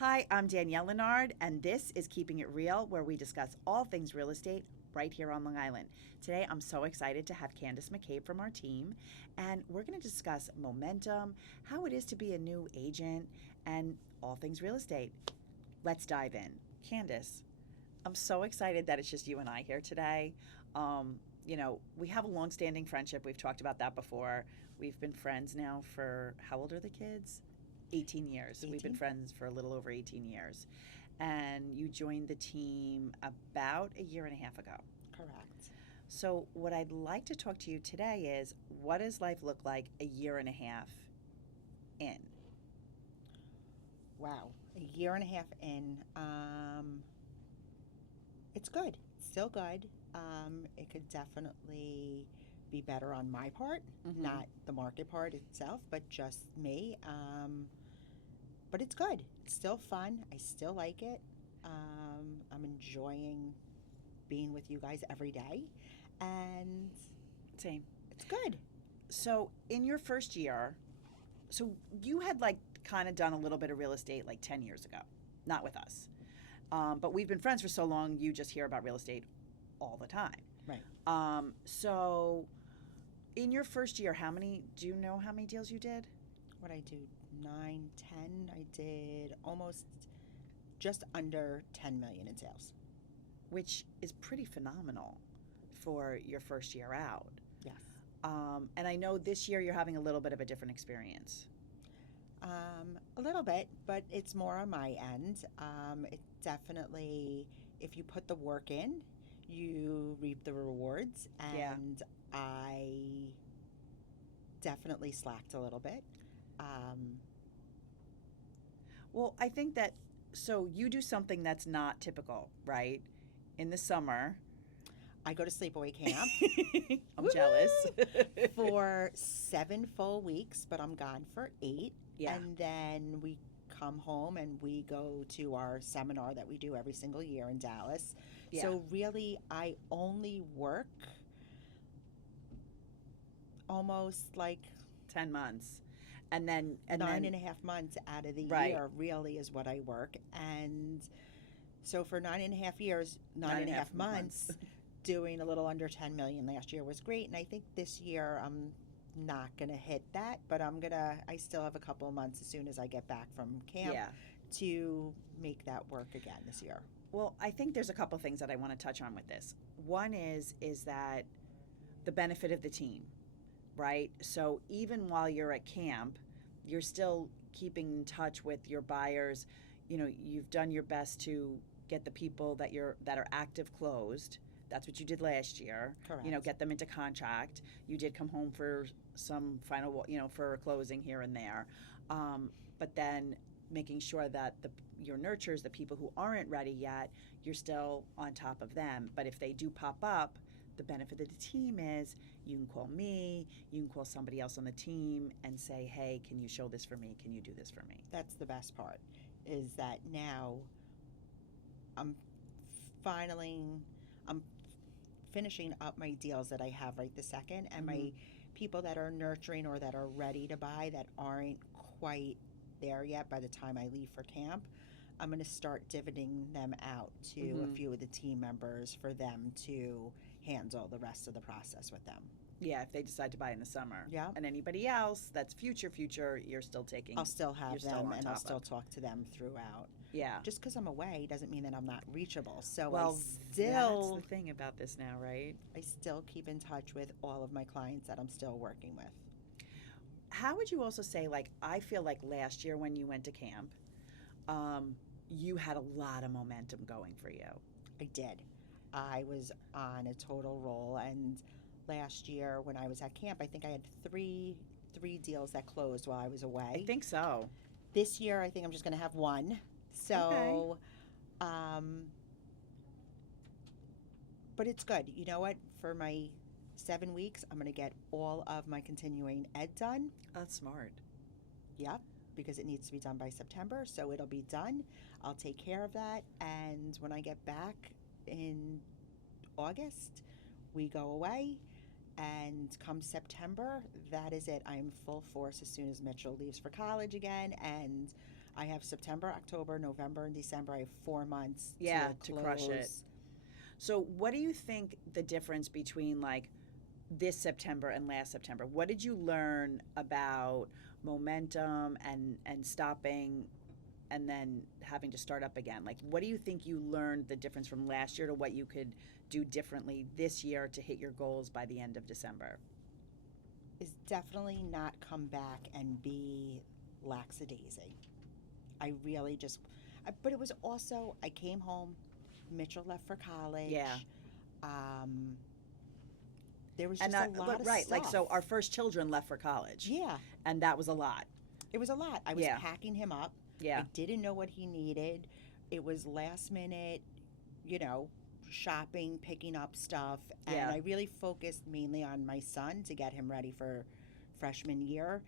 Hi, I'm Danielle Lenard, and this is Keeping It Real, where we discuss all things real estate right here on Long Island. Today, I'm so excited to have Candace McCabe from our team, and we're going to discuss momentum, how it is to be a new agent, and all things real estate. Let's dive in. Candace, I'm so excited that it's just you and I here today. We have a long-standing friendship. We've talked about that before. We've been friends now for, how old are the kids? 18 years. 18? We've been friends for a little over 18 years. And you joined the team about a year and a half ago. Correct. So, what I'd like to talk to you today is, what does life look like a year and a half in? Wow. A year and a half in. It's good. It's still good. It could definitely be better on my part, not the market part itself, but just me. But it's good. It's still fun. I still like it. I'm enjoying being with you guys every day. And Same. it's good. So, in your first year, so you had like kind of done a little bit of real estate like 10 years ago, not with us. But we've been friends for so long, you just hear about real estate all the time. Right. So, in your first year, do you know how many deals you did? What I do, 9, 10. I did almost just under 10 million in sales. Which is pretty phenomenal for your first year out. Yes. And I know this year you're having a little bit of a different experience. A little bit, but it's more on my end. It definitely, if you put the work in, you reap the rewards. Yeah. And I definitely slacked a little bit. Well, I think that, so you do something that's not typical, right? In the summer. I go to sleepaway camp. I'm jealous. For 7 full weeks, but I'm gone for 8. Yeah. And then we come home and we go to our seminar that we do every single year in Dallas. Yeah. So really, I only work almost like 10 months. And then 9.5 months out of the Right. year really is what I work. And so for 9.5 years, 9.5 months, doing a little under 10 million last year was great. And I think this year I'm not going to hit that, but I still have a couple of months as soon as I get back from camp Yeah. to make that work again this year. Well, I think there's a couple things that I want to touch on with this. One is that the benefit of the team, right? So even while you're at camp, you're still keeping in touch with your buyers. You've done your best to get the people that are active closed. That's what you did last year. Correct. Get them into contract. You did come home for some final, for a closing here and there. But then making sure that your nurtures, the people who aren't ready yet, you're still on top of them. But if they do pop up, the benefit of the team is you can call me, you can call somebody else on the team and say, hey, can you show this for me? Can you do this for me? That's the best part, is that now I'm finishing up my deals that I have right this second, and my people that are nurturing or that are ready to buy that aren't quite there yet by the time I leave for camp, I'm going to start dividending them out to a few of the team members for them to handle the rest of the process with them. Yeah, if they decide to buy in the summer. Yeah. And anybody else that's future, you're still taking. I'll still have you're still them, on and top I'll still of. talk to them throughout. Yeah. Just because I'm away doesn't mean that I'm not reachable. So Well, that's the thing about this now, right? I still keep in touch with all of my clients that I'm still working with. How would you also say, like, I feel like last year when you went to camp, you had a lot of momentum going for you. I did. I was on a total roll, and last year when I was at camp, I think I had three deals that closed while I was away. I think so. This year, I think I'm just going to have one. So, but it's good. You know what? For my 7 weeks, I'm going to get all of my continuing ed done. That's smart. Yep, because it needs to be done by September, so it'll be done. I'll take care of that, and when I get back in August, we go away, and come September, that is it. I am full force as soon as Mitchell leaves for college again, and I have September, October, November, and December. I have 4 months to crush it. So what do you think the difference between like this September and last September? What did you learn about momentum and stopping and then having to start up again? Like, what do you think you learned the difference from last year to what you could do differently this year to hit your goals by the end of December? Is definitely not come back and be lackadaisy. I really just, but it was also, I came home, Mitchell left for college. Yeah. There was just a lot of right, stuff. like, so our first children left for college. Yeah. And that was a lot. It was a lot. I was packing him up. Yeah. I didn't know what he needed. It was last minute, shopping, picking up stuff. And I really focused mainly on my son to get him ready for freshman year.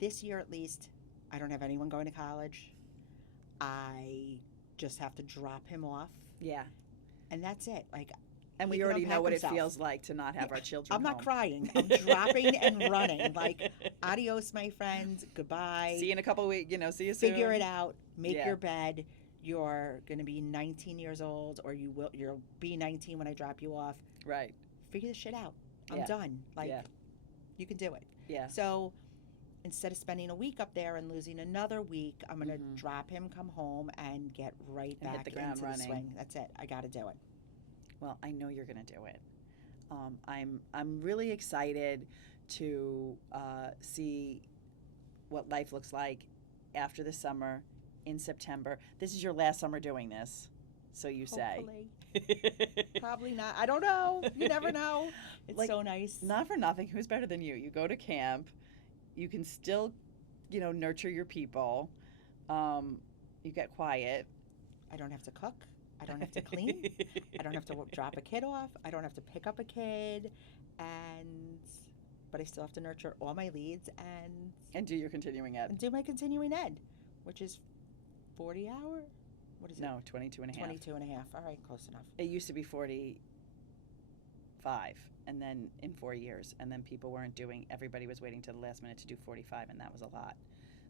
This year, at least, I don't have anyone going to college. I just have to drop him off. Yeah. And that's it. Like, and we already know what it feels like to not have our children I'm not home. crying. I'm dropping and running. Like, adios, my friends. Goodbye. See you in a couple of weeks. See you soon. Figure it out. Make your bed. You're going to be 19 years old, or you'll be 19 when I drop you off. Right. Figure this shit out. I'm done. Like, you can do it. Yeah. So instead of spending a week up there and losing another week, I'm going to drop him, come home, and get right and back hit the ground into running. the swing. That's it. I got to do it. Well, I know you're going to do it. I'm really excited to see what life looks like after the summer in September. This is your last summer doing this, so you say. Hopefully. Probably not. I don't know. You never know. It's like, so nice. Not for nothing. Who's better than you? You go to camp. You can still, nurture your people. You get quiet. I don't have to cook. I don't have to clean. I don't have to drop a kid off. I don't have to pick up a kid. But I still have to nurture all my leads and do your continuing ed. And do my continuing ed, which is 40 hours. What is it? No, 22 and a half. 22 and a half. All right, close enough. It used to be 45, and then in 4 years, and then people weren't doing, everybody was waiting to the last minute to do 45, and that was a lot.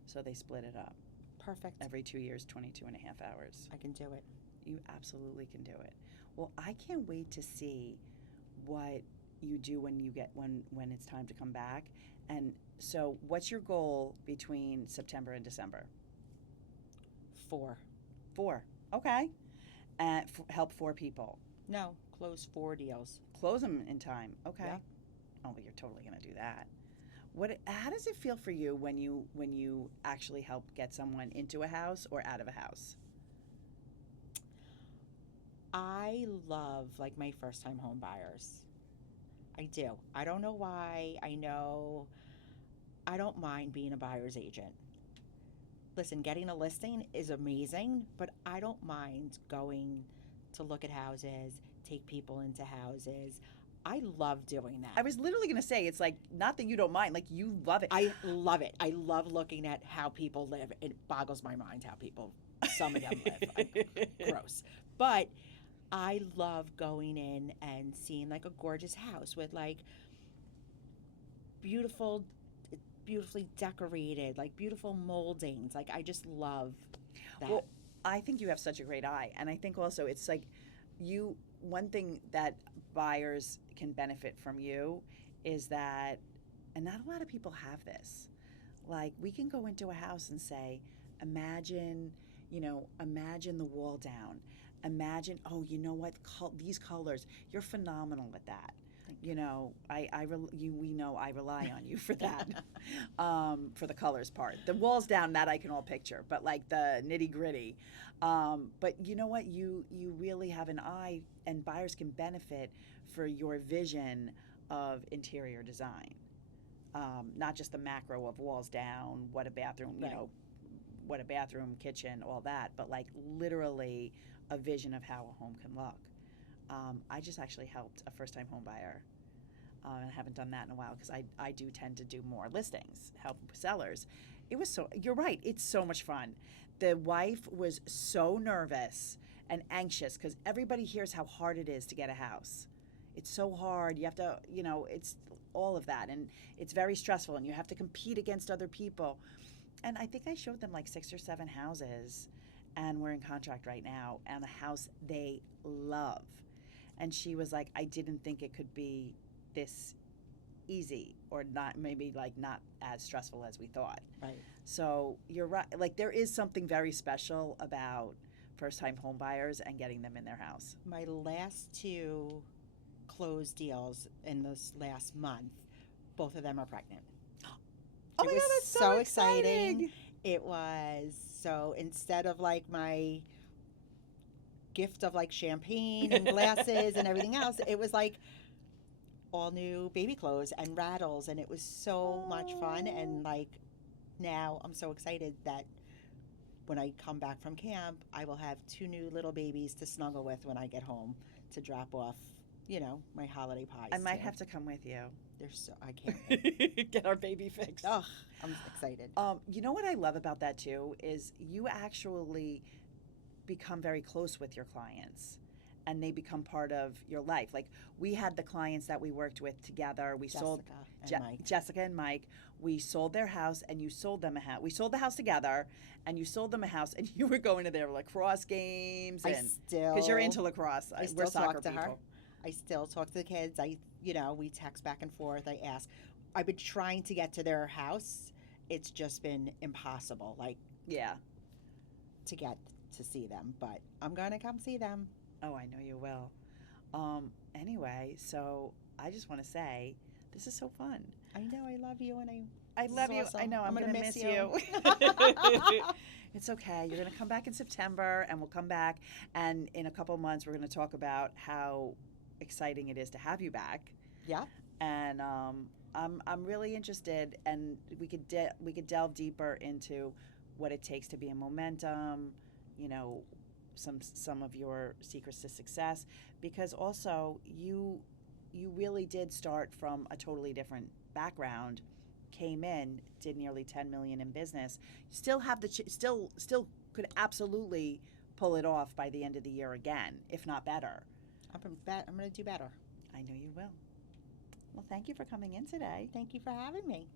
So they split it up. Perfect. Every 2 years, 22 and a half hours. I can do it. You absolutely can do it. Well, I can't wait to see what you do when it's time to come back. And so what's your goal between September and December? 4. 4. Okay. And help 4 people. No, close 4 deals. Close them in time. Okay. Yeah. Oh, but you're totally going to do that. How does it feel for you when you actually help get someone into a house or out of a house? I love my first time home buyers. I do. I don't know why. I don't mind being a buyer's agent. Listen, getting a listing is amazing, but I don't mind going to look at houses, take people into houses. I love doing that. I was literally going to say, it's like, not that you don't mind, like you love it. I love it. I love looking at how people live. It boggles my mind how some of them live. Gross. But I love going in and seeing a gorgeous house with beautifully decorated, beautiful moldings. I just love that. Well, I think you have such a great eye. And I think also it's one thing that buyers can benefit from you is that, and not a lot of people have this, we can go into a house and say, imagine the wall down. Imagine, oh, you know what? These colors, you're phenomenal at that. We know I rely on you for that, for the colors part. The walls down, that I can all picture, but the nitty gritty. But you know what? You really have an eye, and buyers can benefit for your vision of interior design, not just the macro of walls down, what a bathroom, right. What a bathroom, kitchen, all that, but literally a vision of how a home can look. I just actually helped a first-time home buyer. I haven't done that in a while because I do tend to do more listings, help sellers. You're right, it's so much fun. The wife was so nervous and anxious because everybody hears how hard it is to get a house. It's so hard. You have to, it's all of that. And it's very stressful and you have to compete against other people. And I think I showed them like 6 or 7 houses, and we're in contract right now, and a house they love. And she was like, I didn't think it could be this easy, or not, maybe like not as stressful as we thought. Right. So you're right. Like, there is something very special about first time home buyers and getting them in their house. My last two closed deals in this last month, both of them are pregnant. Oh It my was God, that's so so exciting. exciting. It was, so instead of like my gift of like champagne and glasses and everything else, it was like all new baby clothes and rattles, and it was so much fun. And like now I'm so excited that when I come back from camp, I will have two new little babies to snuggle with when I get home to drop off, my holiday pies. I might to. have to come with you. They're so, I can't wait. Get our baby fixed. Oh, I'm excited. You know what I love about that too is you actually become very close with your clients, and they become part of your life. Like, we had the clients that we worked with together. We sold Jessica and Mike. We sold their house, and you sold them a house. We sold the house together, and you sold them a house, and you were going to their lacrosse games, and because you're into lacrosse. We're soccer people. Her. I still talk to the kids. We text back and forth. I ask. I've been trying to get to their house. It's just been impossible. To get to see them, but I'm gonna come see them. Oh, I know you will. Anyway, so I just want to say this is so fun. I know, I love you, and I love you. Awesome. I know, I'm gonna miss you. It's okay. You're gonna come back in September, and we'll come back, and in a couple months, we're gonna talk about how exciting it is to have you back. Yeah. And I'm really interested, and we could delve deeper into what it takes to be in momentum. Some of your secrets to success, because also you really did start from a totally different background, came in, did nearly 10 million in business, still have still could absolutely pull it off by the end of the year again, if not better. I'm going to do better. I know you will. Well, thank you for coming in today. Thank you for having me.